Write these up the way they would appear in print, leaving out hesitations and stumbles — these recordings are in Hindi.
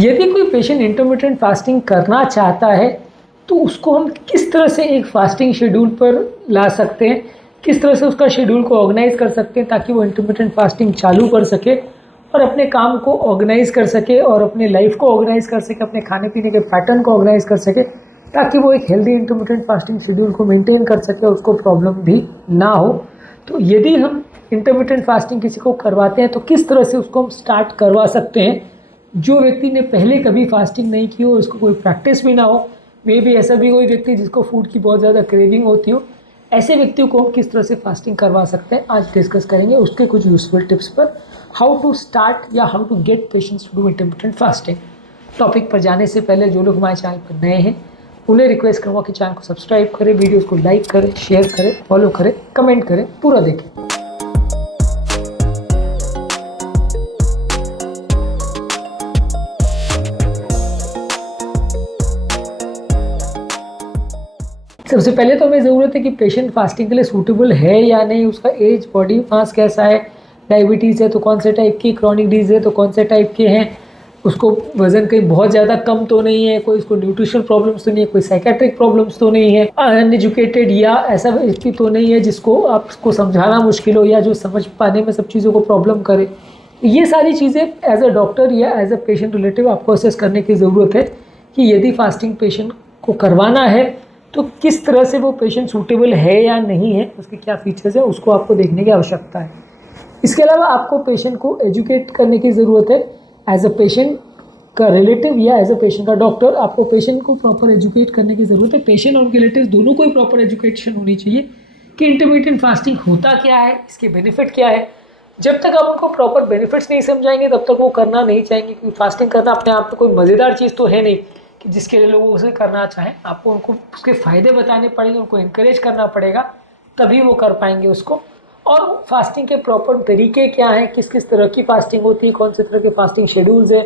यदि कोई पेशेंट इंटरमिटेंट फास्टिंग करना चाहता है तो उसको हम किस तरह से एक फास्टिंग शेड्यूल पर ला सकते हैं, किस तरह से उसका शेड्यूल को ऑर्गेनाइज कर सकते हैं ताकि वो इंटरमिटेंट फास्टिंग चालू कर सके और अपने काम को ऑर्गेनाइज कर सके और अपने लाइफ को ऑर्गेनाइज कर सके, अपने खाने पीने के पैटर्न को ऑर्गेनाइज कर सके ताकि वो एक हेल्दी इंटरमिटेंट फास्टिंग शेड्यूल को मेंटेन कर सके और उसको प्रॉब्लम भी ना हो। तो यदि हम इंटरमिटेंट फास्टिंग किसी को करवाते हैं तो किस तरह से उसको हम स्टार्ट करवा सकते हैं। जो व्यक्ति ने पहले कभी फास्टिंग नहीं की हो, उसको कोई प्रैक्टिस भी ना हो, मे भी ऐसा भी कोई व्यक्ति जिसको फूड की बहुत ज़्यादा क्रेविंग होती हो, ऐसे व्यक्तियों को हम किस तरह से फास्टिंग करवा सकते हैं आज डिस्कस करेंगे उसके कुछ यूजफुल टिप्स पर। हाउ टू स्टार्ट या how to get patients to do intermittent fasting. Topic पर जाने से पहले जो लोग हमारे चैनल पर नए हैं उन्हें रिक्वेस्ट करूँगा कि चैनल को सब्सक्राइब करें, वीडियोज़ को लाइक करें, शेयर करें, फॉलो करें, कमेंट करें, पूरा देखें। सबसे पहले तो हमें ज़रूरत है कि पेशेंट फास्टिंग के लिए सूटेबल है या नहीं, उसका एज, बॉडी मास कैसा है, डायबिटीज़ है तो कौन से टाइप की, क्रॉनिक डिजीज़ है तो कौन से टाइप के हैं, उसको वज़न कहीं बहुत ज़्यादा कम तो नहीं है, कोई उसको न्यूट्रिशनल प्रॉब्लम्स तो नहीं है, कोई साइकेट्रिक प्रॉब्लम्स तो नहीं है, अनएजुकेटेड या ऐसा व्यक्ति तो नहीं है जिसको आपको समझाना मुश्किल हो या जो समझ पाने में सब चीज़ों को प्रॉब्लम करे। ये सारी चीज़ें एज अ डॉक्टर या एज अ पेशेंट रिलेटिव आपको असेस करने की ज़रूरत है कि यदि फास्टिंग पेशेंट को करवाना है तो किस तरह से वो पेशेंट सूटेबल है या नहीं है, उसके क्या फीचर्स है, उसको आपको देखने की आवश्यकता है। इसके अलावा आपको पेशेंट को एजुकेट करने की ज़रूरत है। एज अ पेशेंट का रिलेटिव या एज अ पेशेंट का डॉक्टर आपको पेशेंट को प्रॉपर एजुकेट करने की ज़रूरत है। पेशेंट और उनके रिलेटिव दोनों को ही प्रॉपर एजुकेशन होनी चाहिए कि इंटरमिटेंट फास्टिंग होता क्या है, इसके बेनिफिट क्या है। जब तक आप उनको प्रॉपर बेनिफिट्स नहीं समझाएंगे तब तक वो करना नहीं चाहेंगे, क्योंकि फास्टिंग करना अपने आप में कोई मज़ेदार चीज़ तो है नहीं कि जिसके लिए लोग उसे करना चाहें। आपको उनको उसके फ़ायदे बताने पड़ेंगे, उनको इनकरेज करना पड़ेगा, तभी वो कर पाएंगे उसको। और फास्टिंग के प्रॉपर तरीके क्या हैं, किस किस तरह की फास्टिंग होती है, कौन से तरह के फास्टिंग शेड्यूल्स है,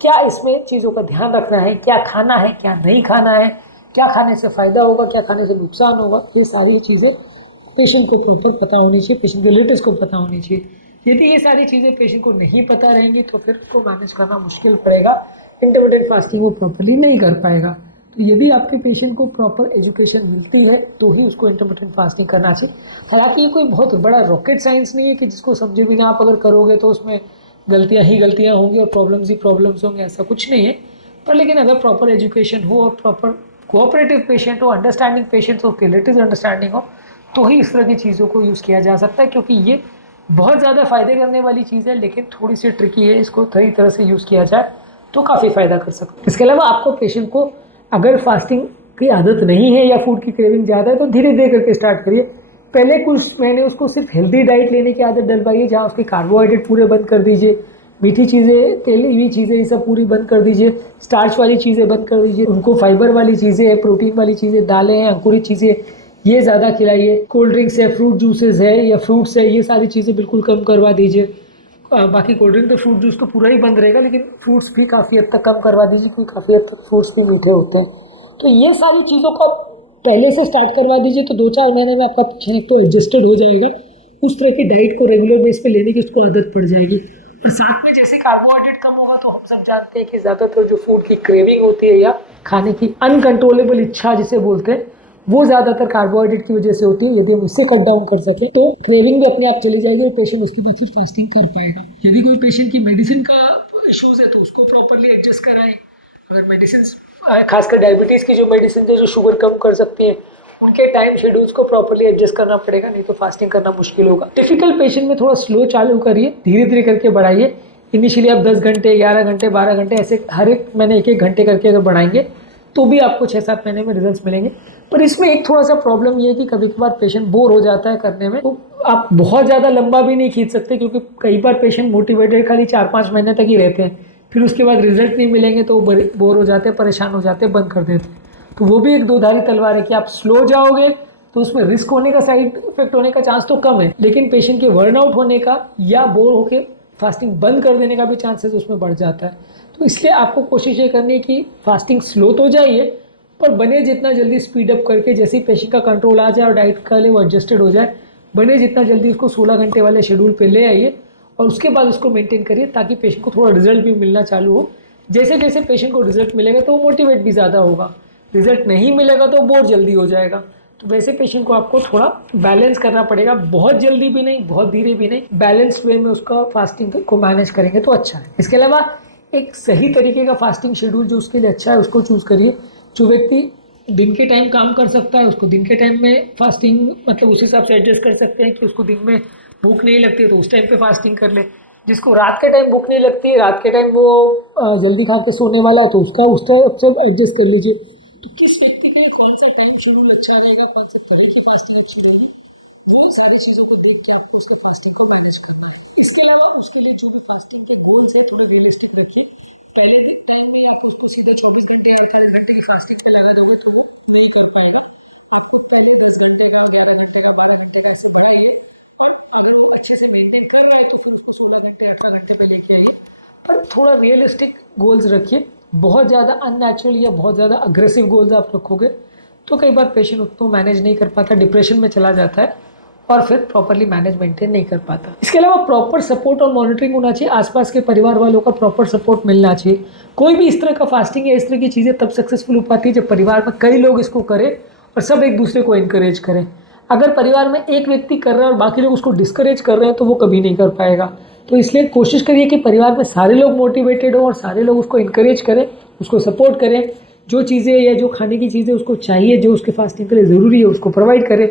क्या इसमें चीज़ों का ध्यान रखना है, क्या खाना है, क्या नहीं खाना है, क्या खाने से फ़ायदा होगा, क्या खाने से नुकसान होगा, ये सारी चीज़ें पेशेंट को प्रॉपर पता होनी चाहिए, पेशेंट के रिलेटिव्स को पता होनी चाहिए। यदि ये सारी चीज़ें पेशेंट को नहीं पता रहेंगी तो फिर उसको मैनेज करना मुश्किल पड़ेगा, इंटरमिटेंट फास्टिंग वो प्रॉपर्ली नहीं कर पाएगा। तो यदि आपके पेशेंट को प्रॉपर एजुकेशन मिलती है तो ही उसको इंटरमिटेंट फास्टिंग करना चाहिए। हालांकि ये कोई बहुत बड़ा रॉकेट साइंस नहीं है कि जिसको समझे बिना आप अगर करोगे तो उसमें गलतियाँ ही गलतियाँ होंगी और प्रॉब्लम्स ही प्रॉब्लम्स होंगे, ऐसा कुछ नहीं है। पर लेकिन अगर प्रॉपर एजुकेशन हो और प्रॉपर कोऑपरेटिव पेशेंट हो, अंडरस्टैंडिंग पेशेंट हो, रिलेटिव अंडरस्टैंडिंग हो, तो ही इस तरह की चीज़ों को यूज़ किया जा सकता है। क्योंकि ये बहुत ज़्यादा फ़ायदे करने वाली चीज़ है लेकिन थोड़ी सी ट्रिकी है, इसको सही तरह से यूज़ किया जाए तो काफ़ी फ़ायदा कर सकते हैं। इसके अलावा आपको पेशेंट को अगर फास्टिंग की आदत नहीं है या फूड की क्रेविंग ज़्यादा है तो धीरे धीरे करके स्टार्ट करिए। पहले कुछ महीने उसको सिर्फ हेल्दी डाइट लेने की आदत डलवाइए, जहाँ उसके कार्बोहाइड्रेट पूरे बंद कर दीजिए, मीठी चीज़ें, तेली हुई चीज़ें, ये सब पूरी बंद कर दीजिए, स्टार्च वाली चीज़ें बंद कर दीजिए, उनको फाइबर वाली चीज़ें, प्रोटीन वाली चीज़ें, दालें हैं, अंकुरित चीज़ें, ये ज़्यादा खिलाइए। कोल्ड ड्रिंक्स है, फ्रूट जूसेस है या फ्रूट्स है, ये सारी चीज़ें बिल्कुल कम करवा दीजिए। बाकी कोल्ड ड्रिंक तो फ्रूट जूस तो पूरा ही बंद रहेगा, लेकिन फ्रूट्स भी काफ़ी हद तक कम करवा दीजिए क्योंकि काफ़ी हद तक फ्रूट्स भी मीठे होते हैं। तो ये सारी चीज़ों को पहले से स्टार्ट करवा दीजिए तो 2-4 महीने में आपका पेशेंट तो एडजस्टेड हो जाएगा, उस तरह की डाइट को रेगुलर बेस पे लेने की उसको आदत पड़ जाएगी। और साथ में जैसे कार्बोहाइड्रेट कम होगा तो हम सब जानते हैं कि ज़्यादातर जो फूड की क्रेविंग होती है या खाने की अनकंट्रोलेबल इच्छा जिसे बोलते हैं, वो ज़्यादातर कार्बोहाइड्रेट की वजह से होती है। यदि हम इससे कट डाउन कर सकें तो क्रेविंग भी अपने आप चली जाएगी और पेशेंट उसके बाद फिर फास्टिंग कर पाएगा। यदि कोई पेशेंट की मेडिसिन का इश्यूज़ है तो उसको प्रॉपरली एडजस्ट कराएं। अगर मेडिसिन, खासकर डायबिटीज़ की जो मेडिसिन है जो शुगर कम कर सकती हैं, उनके टाइम शेड्यूल्स को प्रॉपरली एडजस्ट करना पड़ेगा, नहीं तो फास्टिंग करना मुश्किल होगा। टिपिकल पेशेंट में थोड़ा स्लो चालू करिए, धीरे धीरे करके बढ़ाइए। इनिशियली आप 10 घंटे, 11 घंटे, 12 घंटे ऐसे हर एक महीने 1-1 घंटे करके अगर बढ़ाएंगे तो भी आपको 6-7 महीने में रिजल्ट्स मिलेंगे। पर इसमें एक थोड़ा सा प्रॉब्लम ये है कि कभी कभार पेशेंट बोर हो जाता है करने में, तो आप बहुत ज़्यादा लंबा भी नहीं खींच सकते क्योंकि कई बार पेशेंट मोटिवेटेड खाली 4-5 महीने तक ही रहते हैं, फिर उसके बाद रिजल्ट नहीं मिलेंगे तो वो बोर हो जाते हैं, परेशान हो जाते हैं, बंद कर देते हैं। तो वो भी एक दोधारी तलवार है कि आप स्लो जाओगे तो उसमें रिस्क होने का, साइड इफेक्ट होने का चांस तो कम है, लेकिन पेशेंट के बर्नआउट होने का या बोर होकर फास्टिंग बंद कर देने का भी चांसेस उसमें बढ़ जाता है। तो इसलिए आपको कोशिश ये करनी है कि फास्टिंग स्लो तो जाइए पर बने जितना जल्दी स्पीड अप करके, जैसे ही पेशेंट का कंट्रोल आ जाए और डाइट का ले वो एडजस्टेड हो जाए, बने जितना जल्दी उसको 16 घंटे वाले शेड्यूल पे ले आइए और उसके बाद उसको मेंटेन करिए ताकि पेशेंट को थोड़ा रिजल्ट भी मिलना चालू हो। जैसे जैसे पेशेंट को रिजल्ट मिलेगा तो वो मोटिवेट भी ज़्यादा होगा, रिजल्ट नहीं मिलेगा तो बोर जल्दी हो जाएगा। तो वैसे पेशेंट को आपको थोड़ा बैलेंस करना पड़ेगा, बहुत जल्दी भी नहीं, बहुत धीरे भी नहीं, बैलेंस वे में उसका फास्टिंग को मैनेज करेंगे तो अच्छा है। इसके अलावा एक सही तरीके का फास्टिंग शेड्यूल जो उसके लिए अच्छा है उसको चूज़ करिए। जो व्यक्ति दिन के टाइम काम कर सकता है उसको दिन के टाइम में फास्टिंग मतलब उस हिसाब से एडजस्ट कर सकते हैं कि उसको दिन में भूख नहीं लगती है तो उस टाइम पे फास्टिंग कर ले। जिसको रात के टाइम भूख नहीं लगती है, रात के टाइम वो जल्दी खा के सोने वाला है तो उसका उस टाइप से एडजस्ट कर लीजिए। तो किस व्यक्ति के लिए कौन सा टाइम शेड्यूल अच्छा रहेगा, कौन सा तरह की फास्टिंग अच्छी रहेगी, वो सारी चीज़ों को देख के आपको उसका फास्टिंग को मैनेज करना है। इसके अलावा उसके लिए जो भी फास्टिंग के गोल्स है थोड़ा रियलिस्टिक रखिए। पहले के टाइम में आप उसको सीधा 24 घंटे या 18 घंटे की फास्टिंग पे लगा दोगे तो वो नहीं कर पाएगा। आपको पहले 10 घंटे का, 11 घंटे का, 12 घंटे का ऐसे बढ़ाइए, और अगर वो अच्छे से मेंटेन कर रहा है तो फिर उसको 16 घंटे 18 घंटे में लेके आइए। पर थोड़ा रियलिस्टिक गोल्स रखिए। बहुत ज़्यादा अननेचुरल या बहुत ज़्यादा अग्रेसिव गोल्स आप रखोगे तो कई बार पेशेंट उतना मैनेज नहीं कर पाता, डिप्रेशन में चला जाता है और फिर प्रॉपरली मैनेज मेंटेन नहीं कर पाता। इसके अलावा प्रॉपर सपोर्ट और मॉनिटरिंग होना चाहिए, आसपास के परिवार वालों का प्रॉपर सपोर्ट मिलना चाहिए। कोई भी इस तरह का फास्टिंग या इस तरह की चीज़ें तब सक्सेसफुल हो पाती है जब परिवार में कई लोग इसको करें और सब एक दूसरे को इनकरेज करें। अगर परिवार में एक व्यक्ति कर रहा है और बाकी लोग उसको डिस्करेज कर रहे हैं तो वो कभी नहीं कर पाएगा। तो इसलिए कोशिश करिए कि परिवार में सारे लोग मोटिवेटेड हो और सारे लोग उसको इनकरेज करें, उसको सपोर्ट करें। जो चीज़ें या जो खाने की चीज़ें उसको चाहिए, जो उसके फास्टिंग के लिए ज़रूरी है उसको प्रोवाइड करें,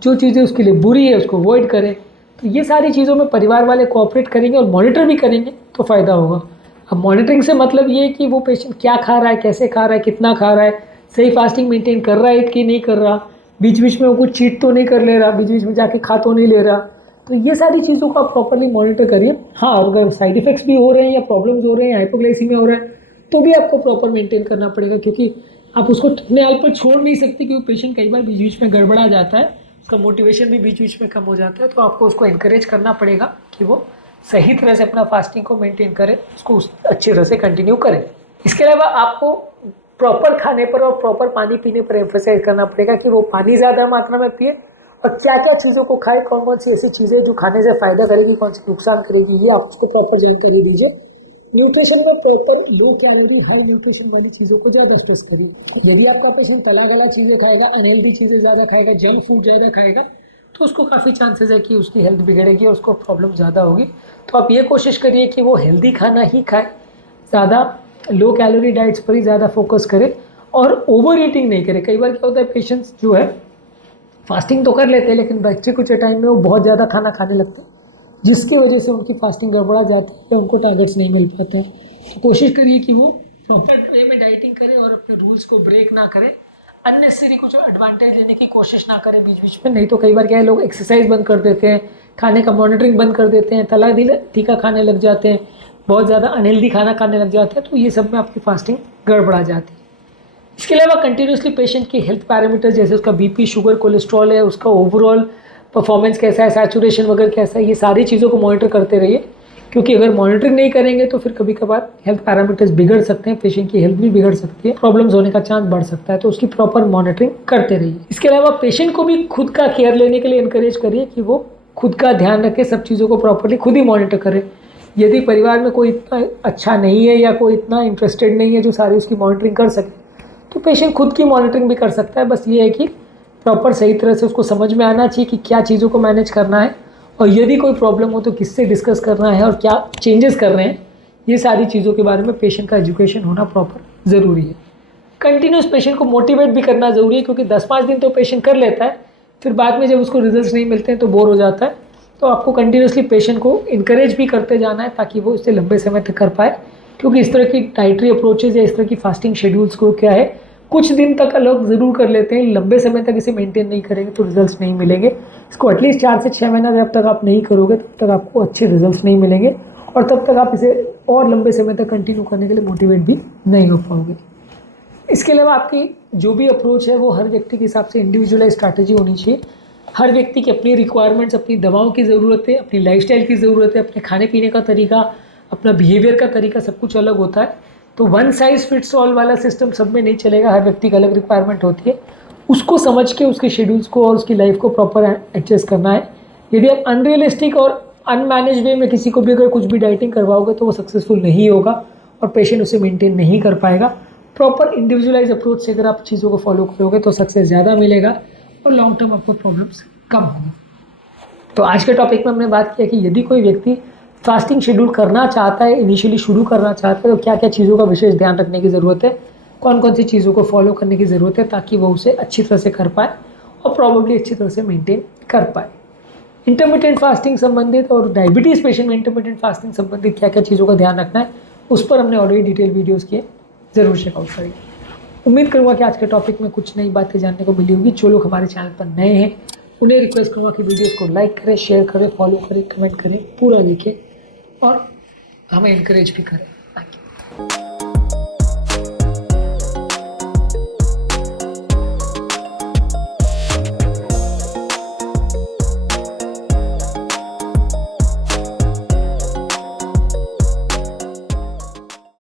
जो चीज़ें उसके लिए बुरी है उसको अवॉइड करें। तो ये सारी चीज़ों में परिवार वाले कोऑपरेट करेंगे और मॉनिटर भी करेंगे तो फ़ायदा होगा। अब मॉनिटरिंग से मतलब ये है कि वो पेशेंट क्या खा रहा है, कैसे खा रहा है, कितना खा रहा है, सही फास्टिंग मेंटेन कर रहा है कि नहीं कर रहा, बीच बीच में वो कुछ चीट तो नहीं कर ले रहा, बीच बीच में जाके खा तो नहीं ले रहा। तो ये सारी चीज़ों को आप प्रॉपरली मॉनिटर करिए। हाँ, अगर साइड इफेक्ट्स भी हो रहे हैं या प्रॉब्लम्स हो रहे हैं, हाइपोग्लाइसीमिया हो रहा है तो भी आपको प्रॉपर मेंटेन करना पड़ेगा, क्योंकि आप उसको अपने हाल पर छोड़ नहीं सकते, क्योंकि पेशेंट कई बार बीच बीच में गड़बड़ा जाता है, उसका मोटिवेशन भी बीच बीच में कम हो जाता है। तो आपको उसको इनकरेज करना पड़ेगा कि वो सही तरह से अपना फास्टिंग को मेंटेन करे, उसको अच्छी तरह से कंटिन्यू करे। इसके अलावा आपको प्रॉपर खाने पर और प्रॉपर पानी पीने पर एम्फोसाइज करना पड़ेगा कि वो पानी ज़्यादा मात्रा में पिए और क्या क्या चीज़ों को खाए, कौन कौन सी ऐसी चीज़ें जो खाने से फ़ायदा करेगी, कौन सी नुकसान करेगी, ये आप उसको प्रॉपर जानकारी दीजिए। न्यूट्रिशन में proper low calorie high nutrition वाली चीज़ों को ज़्यादा स्ट्रेस करिए। यदि आपका पेशेंट तला गला चीज़ें खाएगा, अनहेल्दी चीज़ें ज़्यादा खाएगा, जंक फूड ज़्यादा खाएगा तो उसको काफ़ी चांसेस है कि उसकी हेल्थ बिगड़ेगी और उसको प्रॉब्लम ज़्यादा होगी। तो आप ये कोशिश करिए कि वो हेल्दी खाना ही खाए, ज़्यादा लो कैलोरी डाइट्स पर ही ज़्यादा फोकस करे और ओवर ईटिंग नहीं करे। कई बार क्या होता है, पेशेंट्स जो है फास्टिंग तो कर लेते हैं लेकिन बच्चे कुछ टाइम में वो बहुत ज़्यादा खाना खाने लगते हैं, जिसकी वजह से उनकी फास्टिंग गड़बड़ा जाती है या उनको टारगेट्स नहीं मिल पाते हैं। तो कोशिश करिए कि वो प्रॉपर वे में डाइटिंग करे और अपने रूल्स को ब्रेक ना करे, अननेसेसरी कुछ एडवांटेज लेने की कोशिश ना करें बीच बीच में। नहीं तो कई बार क्या है, लोग एक्सरसाइज बंद कर देते हैं, खाने का मॉनिटरिंग बंद कर देते हैं, तला तीखा खाने लग जाते हैं, बहुत ज़्यादा अनहेल्दी खाना खाने लग जाते हैं, तो ये सब में आपकी फास्टिंग गड़बड़ा जाती है। इसके अलावा कंटिन्यूसली पेशेंट की हेल्थ पैरामीटर जैसे उसका बीपी, शुगर, कोलेस्ट्रॉल है, उसका ओवरऑल परफॉर्मेंस कैसा है, सैचुरेशन वगैरह कैसा है, ये सारी चीज़ों को मॉनिटर करते रहिए, क्योंकि अगर मॉनिटरिंग नहीं करेंगे तो फिर कभी कभार हेल्थ पैरामीटर्स बिगड़ सकते हैं, पेशेंट की हेल्थ भी बिगड़ सकती है, प्रॉब्लम्स होने का चांस बढ़ सकता है। तो उसकी प्रॉपर मॉनिटरिंग करते रहिए। इसके अलावा पेशेंट को भी खुद का केयर लेने के लिए इनकरेज करिए कि वो खुद का ध्यान रखे, सब चीज़ों को प्रॉपरली खुद ही मॉनिटर करे। यदि परिवार में कोई इतना अच्छा नहीं है या कोई इतना इंटरेस्टेड नहीं है जो सारी उसकी मॉनिटरिंग कर सके, तो पेशेंट खुद की मॉनिटरिंग भी कर सकता है। बस ये है कि प्रॉपर सही तरह से उसको समझ में आना चाहिए कि क्या चीज़ों को मैनेज करना है और यदि कोई प्रॉब्लम हो तो किससे डिस्कस करना है और क्या चेंजेस कर रहे हैं। ये सारी चीज़ों के बारे में पेशेंट का एजुकेशन होना प्रॉपर ज़रूरी है। कंटिन्यूस पेशेंट को मोटिवेट भी करना ज़रूरी है, क्योंकि 10-5 दिन तो पेशेंट कर लेता है, फिर बाद में जब उसको रिजल्ट्स नहीं मिलते हैं तो बोर हो जाता है। तो आपको कंटिन्यूसली पेशेंट को इनकरेज भी करते जाना है ताकि वो इससे लंबे समय तक कर पाए, क्योंकि इस तरह की डाइटरी अप्रोचेज या इस तरह की फास्टिंग शेड्यूल्स को क्या है, कुछ दिन तक लोग ज़रूर कर लेते हैं, लंबे समय तक इसे मेंटेन नहीं करेंगे तो रिजल्ट्स नहीं मिलेंगे। इसको एटलीस्ट 4 से 6 महीना जब तक आप नहीं करोगे तब तक आपको अच्छे रिजल्ट्स नहीं मिलेंगे और तब तक आप इसे और लंबे समय तक कंटिन्यू करने के लिए मोटिवेट भी नहीं हो पाओगे। इसके अलावा आपकी जो भी अप्रोच है वो हर व्यक्ति के हिसाब से इंडिविजुअलाइज स्ट्रैटेजी होनी चाहिए। हर व्यक्ति की अपनी रिक्वायरमेंट्स, अपनी दवाओं की ज़रूरत है, अपनी लाइफस्टाइल की ज़रूरत है, अपने खाने पीने का तरीका, अपना बिहेवियर का तरीका, सब कुछ अलग होता है। तो वन साइज़ फिट्स ऑल वाला सिस्टम सब में नहीं चलेगा, हर व्यक्ति का अलग रिक्वायरमेंट होती है। उसको समझ के उसके शेड्यूल्स को और उसकी लाइफ को प्रॉपर एडजस्ट करना है। यदि आप अनरियलिस्टिक और अनमैनेज वे में किसी को भी अगर कुछ भी डाइटिंग करवाओगे तो वो सक्सेसफुल नहीं होगा और पेशेंट उसे मेंटेन नहीं कर पाएगा। प्रॉपर इंडिविजुअलाइज अप्रोच से अगर आप चीज़ों को फॉलो करोगे तो सक्सेस ज़्यादा मिलेगा और लॉन्ग टर्म आपको प्रॉब्लम्स कम होंगी। तो आज के टॉपिक में हमने बात किया कि यदि कोई व्यक्ति फास्टिंग शेड्यूल करना चाहता है, इनिशियली शुरू करना चाहता है, तो क्या क्या चीज़ों का विशेष ध्यान रखने की ज़रूरत है, कौन कौन सी चीज़ों को फॉलो करने की ज़रूरत है ताकि वो उसे अच्छी तरह से कर पाए और प्रॉबेबली अच्छी तरह से मेंटेन कर पाए। इंटरमिटेंट फास्टिंग संबंधित और डायबिटीज़ पेशेंट में इंटरमिटेंट फास्टिंग संबंधित क्या क्या चीज़ों का ध्यान रखना है, उस पर हमने ऑलरेडी डिटेल वीडियोज़ किए, ज़रूर चेकआउट करिए। उम्मीद करूँगा कि आज के टॉपिक में कुछ नई बातें जानने को मिली होगी। जो लोग हमारे चैनल पर नए हैं उन्हें रिक्वेस्ट करूँगा कि वीडियोज़ को लाइक करें, शेयर करें, फॉलो करें, कमेंट करें, पूरा देखें और हमें इनकरेज भी करें। Thank you.